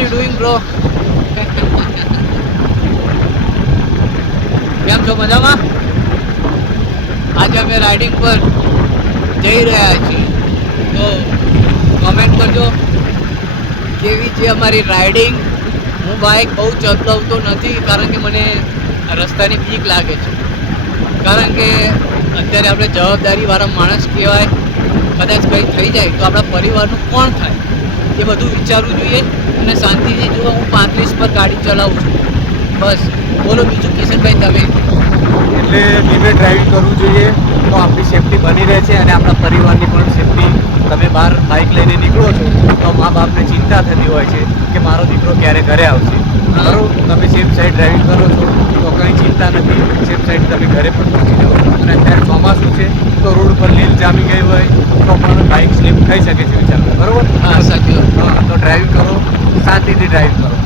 Are you doing bro? કેમ છો, મજામાં? આજે અમે રાઇડિંગ પર જઈ રહ્યા છીએ, તો કમેન્ટ કરજો કેવી છે અમારી રાઇડિંગ. હું બાઇક બહુ ચલાવતો નથી, કારણ કે મને રસ્તાની બીક લાગે છે. કારણ કે અત્યારે આપણે જવાબદારીવાળા માણસ કહેવાય. કદાચ કંઈ થઈ જાય તો આપણા પરિવારનું કોણ થાય, એ બધું વિચારવું જોઈએ. અને શાંતિથી જો હું 35 પર ગાડી ચલાવું છું, બસ. બોલો બીજું કિશનભાઈ તમે? એટલે ધીમે ડ્રાઇવિંગ કરવું જોઈએ, તો આપણી સેફટી બની રહે છે અને આપણા પરિવારની પણ સેફટી. તમે બહાર બાઇક લઈને નીકળો છો તો મા બાપને ચિંતા થતી હોય છે કે મારો દીકરો ક્યારે ઘરે આવશે. બરાબર, તમે સેફ સાઈડ ડ્રાઇવિંગ કરો છો તો કંઈ ચિંતા નથી. સેફ સાઈડ તમે ઘરે પણ પહોંચી જાઓ. અને અત્યારે ચોમાસું છે તો રોડ પર લીલ જામી ગઈ હોય તો પણ બાઇક સ્લીપ થઈ શકે છે વિચાર કરો. બરાબર? હા, સાચી વાત. હા, તો ડ્રાઇવિંગ કરો, શાંતિથી ડ્રાઇવિંગ કરો.